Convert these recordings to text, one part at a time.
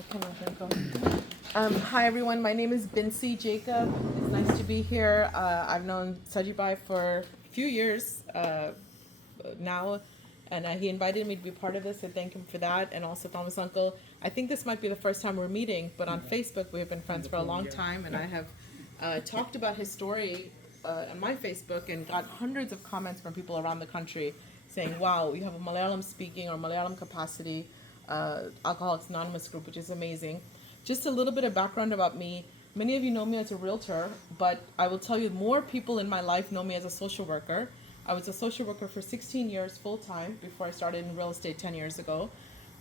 Hi everyone, my name is Bincy Jacob. It's nice to be here. I've known Sajibai for a few years now, and he invited me to be part of this. I thank him for that, and also Thomas Uncle. I think this might be the first time we're meeting, but on Facebook we have been friends for a long time, and I have talked about his story on my Facebook and got hundreds of comments from people around the country saying, wow, you have a Malayalam speaking or Malayalam capacity Alcoholics Anonymous group, which is amazing. Just a little bit of background about me. Many of you know me as a realtor, but I will tell you more people in my life know me as a social worker. I was a social worker for 16 years full time before I started in real estate 10 years ago.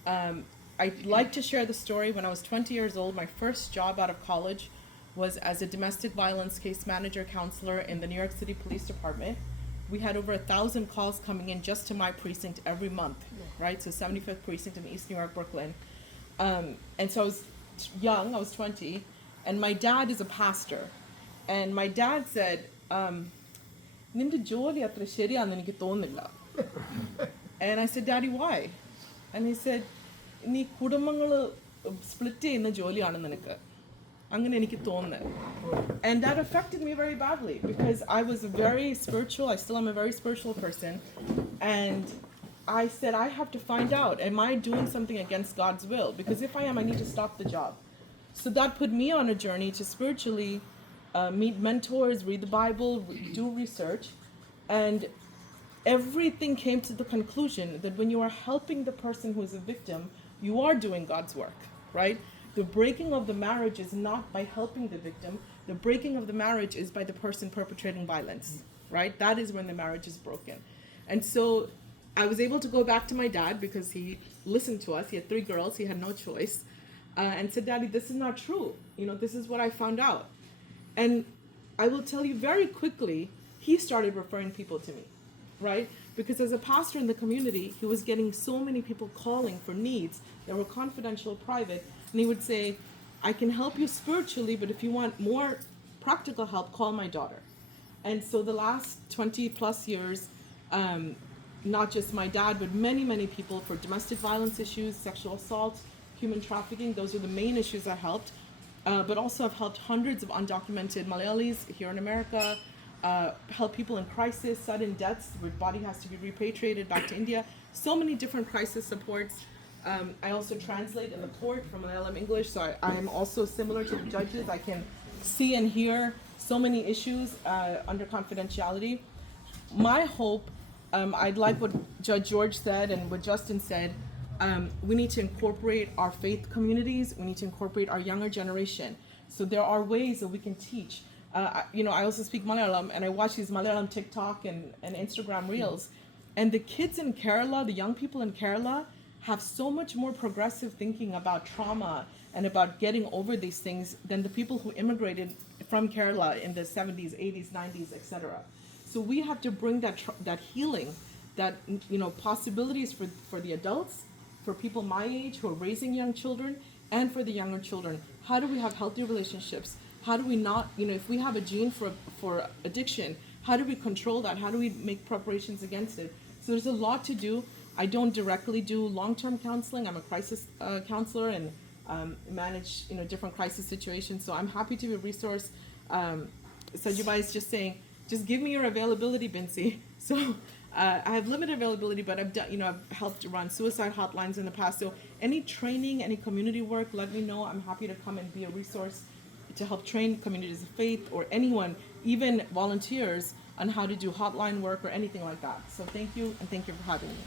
I'd like to share the story. When I was 20 years old, my first job out of college was as a domestic violence case manager counselor in the New York City Police Department. We had over 1,000 calls coming in just to my precinct every month, right? So 75th precinct in East New York, Brooklyn. And so I was young, I was 20, and my dad is a pastor. And my dad said, "Ninde jolly atra ശരിയാണെന്ന് എനിക്ക് തോന്നുന്നില്ല." And I said, "Daddy, why?" And he said, "നീ കുടുംബങ്ങൾ split ചെയ്യുന്ന ജോലിയാണ് നിനക്ക്." അങ്ങനെ എനിക്ക് തോന്നുന്നത്. And that affected me very badly because I was very spiritual. I still am a very spiritual person. And I said, I have to find out, am I doing something against God's will? Because if I am, I need to stop the job. So that put me on a journey to spiritually meet mentors, read the Bible, do research. And everything came to the conclusion that when you are helping the person who is a victim, you are doing God's work, right? The breaking of the marriage is not by helping the victim. The breaking of the marriage is by the person perpetrating violence, right? That is when the marriage is broken. And so I was able to go back to my dad because he listened to us. He had 3 girls. He had no choice. And said, "Daddy, this is not true. You know, this is what I found out." And I will tell you very quickly, he started referring people to me, right? Because as a pastor in the community, he was getting so many people calling for needs that were confidential, private. And he would say, "I can help you spiritually, but if you want more practical help, call my daughter." And so the last 20 plus years, not just my dad, but many, many people for domestic violence issues, sexual assault, human trafficking, those are the main issues I helped. But also I've helped hundreds of undocumented Malayalis here in America, help people in crisis, sudden deaths, where body has to be repatriated back to India. So many different crisis supports. I also translate in the court from Malayalam English, so I am also similar to the judges. I can see and hear so many issues under confidentiality. My hope, I'd like what Judge George said and what Justin said, we need to incorporate our faith communities, we need to incorporate our younger generation. So there are ways that we can teach. I also speak Malayalam, and I watch these Malayalam TikTok and Instagram reels. And the kids in Kerala, the young people in Kerala, have so much more progressive thinking about trauma and about getting over these things than the people who immigrated from Kerala in the 70s, 80s, 90s, etc. So we have to bring that healing, that possibilities for the adults, for people my age who are raising young children, and for the younger children. How do we have healthy relationships? How do we not, if we have a gene for addiction, how do we control that? How do we make preparations against it? So there's a lot to do. I don't directly do long-term counseling. I'm a crisis counselor and manage different crisis situations. So I'm happy to be a resource. Sajibai is just saying, just give me your availability, Bincy. So I have limited availability, but I've done, I've helped run suicide hotlines in the past. So any training, any community work, let me know. I'm happy to come and be a resource to help train communities of faith or anyone, even volunteers, on how to do hotline work or anything like that. So thank you, and thank you for having me.